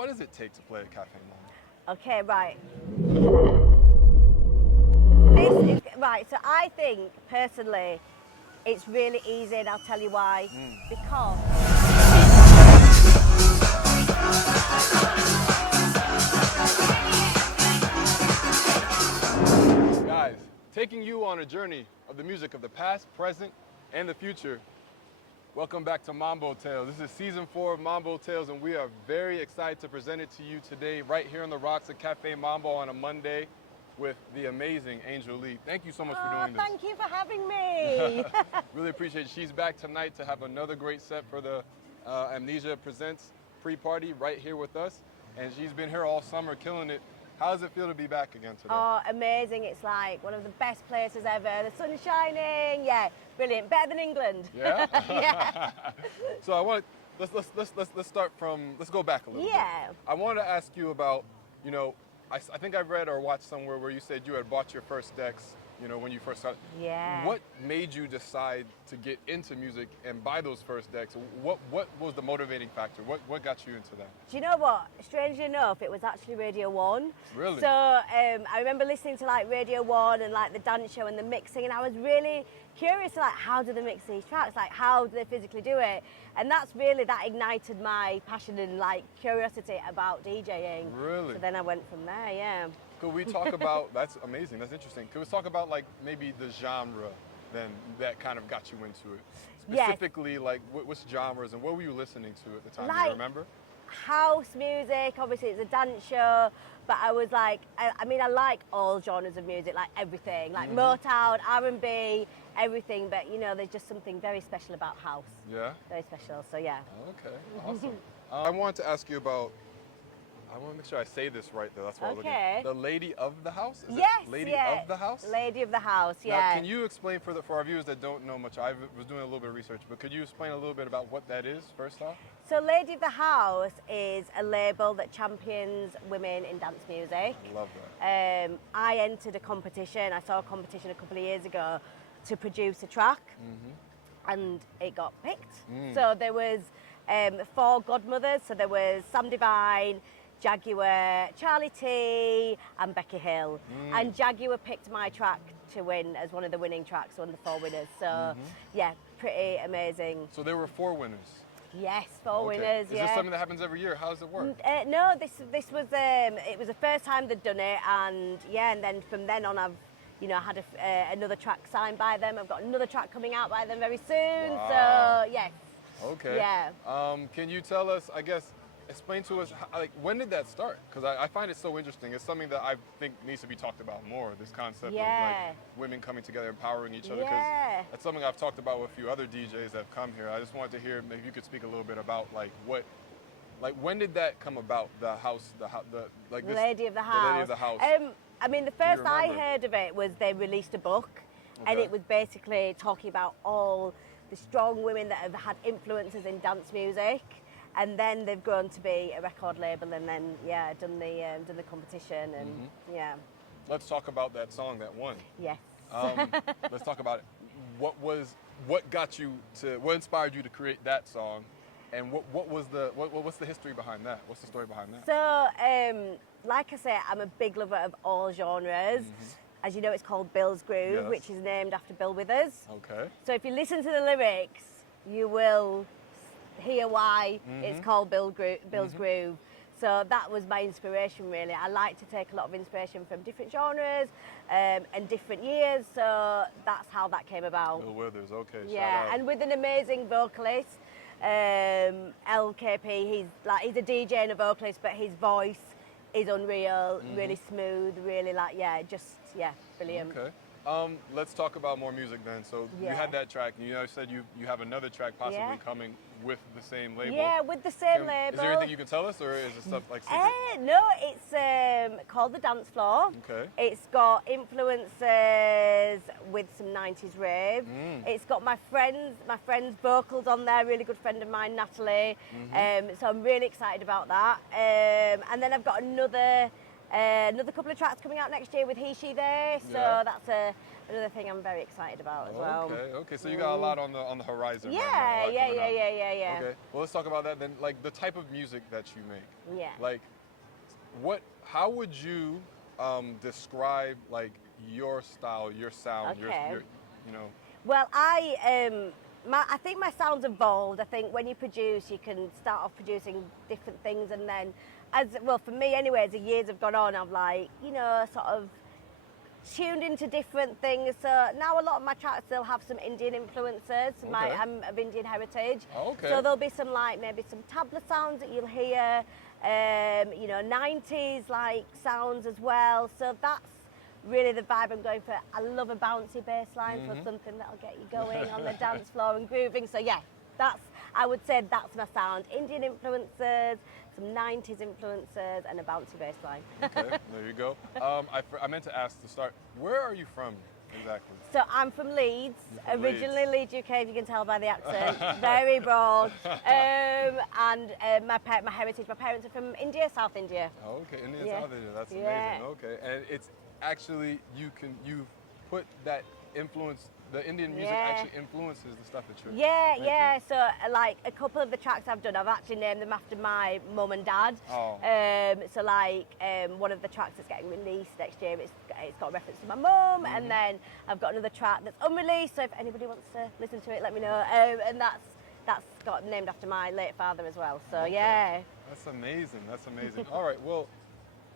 what does it take to play at Café Mambo? Okay, right. Right, so I think, personally, it's really easy, and I'll tell you why. Because... Guys, taking you on a journey of the music of the past, present, and the future. Welcome back to Mambo Tales. This is season 4 of Mambo Tales, and we are very excited to present it to you today, right here on the rocks at Café Mambo on a Monday with the amazing Angel Lee. Thank you so much for doing this. Thank you for having me. Really appreciate it. She's back tonight to have another great set for the Amnesia Presents pre-party right here with us, and she's been here all summer killing it. How does it feel to be back again today? Oh, amazing. It's like one of the best places ever. The sun's shining. Yeah, brilliant. Better than England. Yeah? Yeah. So I want let's start from, let's go back a little bit. I wanted to ask you about, you know, I think I read or watched somewhere where you said you had bought your first decks, you know, when you first started. Yeah. What made you decide to get into music and buy those first decks? What was the motivating factor? What got you into that? Do you know what? Strangely enough, it was actually Radio 1. Really? So I remember listening to like Radio 1 and like the dance show and the mixing, and I was really curious to like, how do they mix these tracks? Like, how do they physically do it? And that ignited my passion and like curiosity about DJing. Really? So then I went from there, yeah. Could we talk about, that's amazing, that's interesting. Could we talk about like maybe the genre then that kind of got you into it? Specifically, like what genres and what were you listening to at the time? Do you remember? House music, obviously it's a dance show, but I was like, I mean, I like all genres of music, like everything, like Motown, R&B, everything, but you know, there's just something very special about house. Yeah? Very special, so yeah. Okay, awesome. I wanted to ask you about, I want to make sure I say this right though, that's why I was looking. The Lady of the House? Is Yes, it Lady of the House? Lady of the House, yeah. Now, can you explain for our viewers that don't know much, I was doing a little bit of research, but could you explain a little bit about what that is, first off? So Lady of the House is a label that champions women in dance music. I love that. I entered a competition, I saw a competition a couple of years ago to produce a track, and it got picked. So there was 4 godmothers, so there was Sam Divine, Jaguar, Charlie T, and Becky Hill. And Jaguar picked my track to win as one of the winning tracks, one of the 4 winners. So yeah, pretty amazing. So there were 4 winners? Yes, 4 winners. Is this something that happens every year? How does it work? No, this was it was the first time they'd done it, and yeah, and then from then on I've had another track signed by them. I've got another track coming out by them very soon. Wow. So yes. Okay. Yeah. Can you tell us, I guess, explain to us, like, when did that start? Because I find it so interesting. It's something that I think needs to be talked about more, this concept of like women coming together, empowering each other. Because that's something I've talked about with a few other DJs that have come here. I just wanted to hear, maybe you could speak a little bit about like when did that come about, the house, like this, Lady of the House. The Lady of the House. I mean, the first I heard of it was they released a book, and it was basically talking about all the strong women that have had influences in dance music. And then they've grown to be a record label, and then done the competition, and Let's talk about that song that won. Yes. Let's talk about it. What got you to? What inspired you to create that song, and what's the history behind that? What's the story behind that? So, like I say, I'm a big lover of all genres. As you know, it's called Bill's Groove, which is named after Bill Withers. Okay. So if you listen to the lyrics, you will hear why it's called Bill's Groove. So that was my inspiration, really. I like to take a lot of inspiration from different genres and different years, so that's how that came about. Bill Withers, okay. Yeah, and with an amazing vocalist, LKP. He's a DJ and a vocalist, but his voice is unreal, really smooth, really brilliant. Okay. Let's talk about more music then. So you had that track, and you said you have another track possibly coming with the same label. Yeah, with the same label. Is there anything you can tell us, or is it stuff like secret? No, it's called The Dance Floor. Okay. It's got influences with some 90s rave. It's got my friend's vocals on there, really good friend of mine, Natalie. So I'm really excited about that. And then I've got another couple of tracks coming out next year with He, She, They. So that's a another thing I'm very excited about as well. Okay. So you got a lot on the horizon. Yeah, right now, yeah. Okay. Well, let's talk about that then. Like the type of music that you make. Yeah. Like, how would you describe like your style, your sound, your you know? Well, I think my sound's evolved. I think when you produce, you can start off producing different things, and then, for me anyway, as the years have gone on, I've sort of tuned into different things. So now a lot of my tracks still have some Indian influences. I'm of Indian heritage. So there'll be some maybe some tabla sounds that you'll hear, 90s sounds as well. So that's really the vibe I'm going for. I love a bouncy bass line, so something that'll get you going on the dance floor and grooving. So yeah, I would say that's my sound. Indian influences, some 90s influences, and a bouncy bass line. Okay, there you go. I meant to ask to start, where are you from exactly? So I'm from Leeds, originally Leeds, UK, if you can tell by the accent, very broad. My heritage, my parents are from India, South India. Okay, India, South India, that's amazing. Okay, and it's actually, you've put that influence, the Indian music actually influences the stuff that you're making. So a couple of the tracks I've done, I've actually named them after my mum and dad. One of the tracks that's getting released next year, it's got a reference to my mum, and then I've got another track that's unreleased, so if anybody wants to listen to it, let me know. And that's got named after my late father as well, so yeah. That's amazing, All right, well,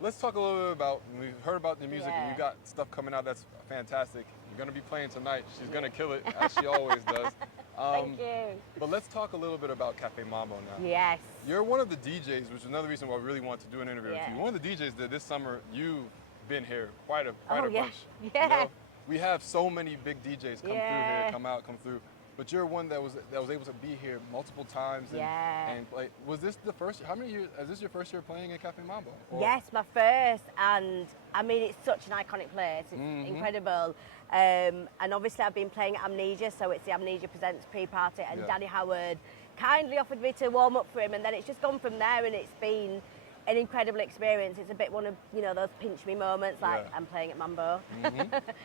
let's talk a little bit about, we've heard about the music, and you got stuff coming out that's fantastic. You're going to be playing tonight. She's going to kill it, as she always does. Thank you. But let's talk a little bit about Café Mambo now. Yes. You're one of the DJs, which is another reason why I really want to do an interview with you. One of the DJs that this summer, you've been here quite a bunch. Yeah. You know, we have so many big DJs come through here, come through. But you're one that was able to be here multiple times and play. Was this the first? How many years? Is this your first year playing at Café Mambo? Or? Yes, my first, and I mean it's such an iconic place. It's incredible, and obviously I've been playing at Amnesia, so it's the Amnesia Presents pre-party, and Danny Howard kindly offered me to warm up for him, and then it's just gone from there, and it's been an incredible experience. It's a bit one of those pinch me moments, like I'm playing at Mambo.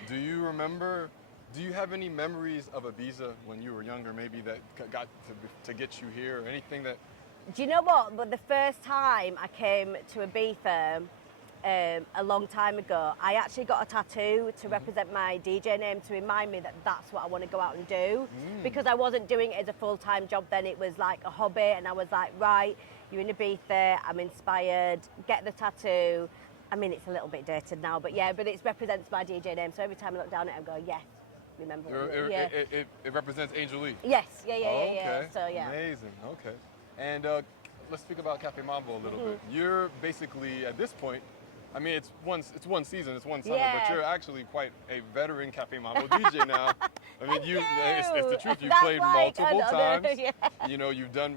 Do you remember? Do you have any memories of Ibiza when you were younger, maybe that got to get you here, or anything that? Do you know what? But the first time I came to Ibiza a long time ago, I actually got a tattoo to represent my DJ name, to remind me that that's what I want to go out and do. Because I wasn't doing it as a full-time job then, it was like a hobby, and I was like, right, you're in Ibiza, I'm inspired, get the tattoo. I mean, it's a little bit dated now, but yeah, but it represents my DJ name, so every time I look down at it, I go, yes. Remember it represents Angel Lee. Yes, yeah. So yeah. Amazing. Okay, and let's speak about Café Mambo a little bit. You're basically at this point, I mean it's one season, it's one summer, but you're actually quite a veteran Café Mambo DJ now. I mean it's the truth. You've played multiple times. You know, you've done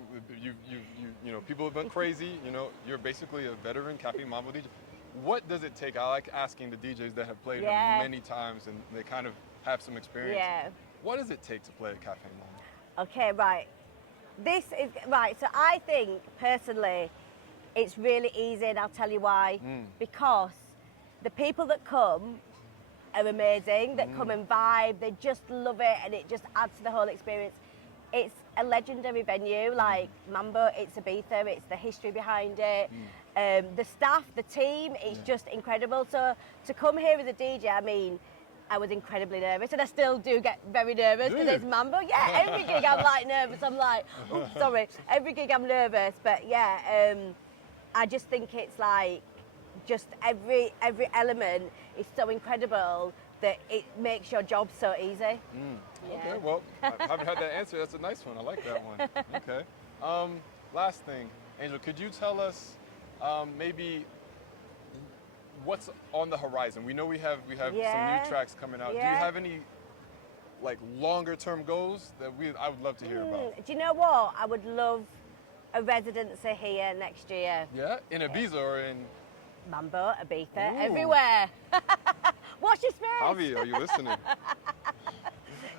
people have been crazy. You know, you're basically a veteran Café Mambo DJ. What does it take? I like asking the DJs that have played many times and they kind of have some experience. What does it take to play at Café Mambo? Okay, right. So I think personally it's really easy, and I'll tell you why. Because the people that come are amazing, that come and vibe, they just love it, and it just adds to the whole experience. It's a legendary venue, like Mambo, it's Ibiza, it's the history behind it. The staff, the team, it's just incredible. So to come here as a DJ, I mean, I was incredibly nervous, and I still do get very nervous because it's Mambo. Yeah, every gig I'm like nervous. I'm like, oh, sorry. Every gig I'm nervous, but yeah, I just think it's like, just every element is so incredible that it makes your job so easy. Okay, well, I haven't had that answer. That's a nice one. I like that one. Okay. Last thing, Angel, could you tell us maybe what's on the horizon? We know we have some new tracks coming out. Do you have any like longer term goals that I would love to hear about? Do you know what? I would love a residency here next year. Yeah, in Ibiza or in Mambo, Ibiza, everywhere. Watch your space. Javi, are you listening?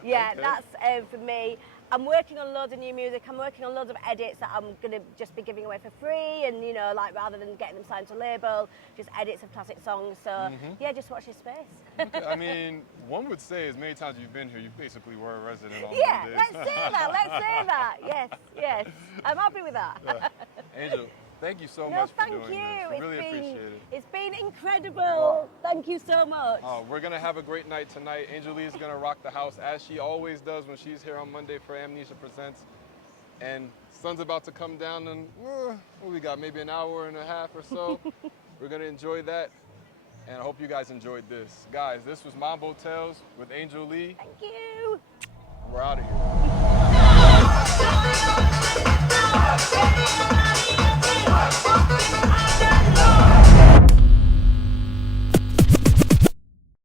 Yeah, that's for me. I'm working on loads of new music. I'm working on loads of edits that I'm going to just be giving away for free, and you know, like rather than getting them signed to a label, just edits of classic songs. So yeah, just watch this space. Okay, I mean, one would say as many times you've been here, you basically were a resident on Yeah, Mondays. let's say that. Let's say that. Yes, yes. I'm happy with that. Yeah. Angel, thank you so No, much for thank doing you. this. I really appreciate it. It's been incredible. Thank you so much. We're going to have a great night tonight. Angel Lee is going to rock the house as she always does when she's here on Monday for Amnesia Presents. And sun's about to come down in, what we got, maybe an hour and a half or so. We're going to enjoy that. And I hope you guys enjoyed this. Guys, this was Mambo Tales with Angel Lee. Thank you. We're out of here.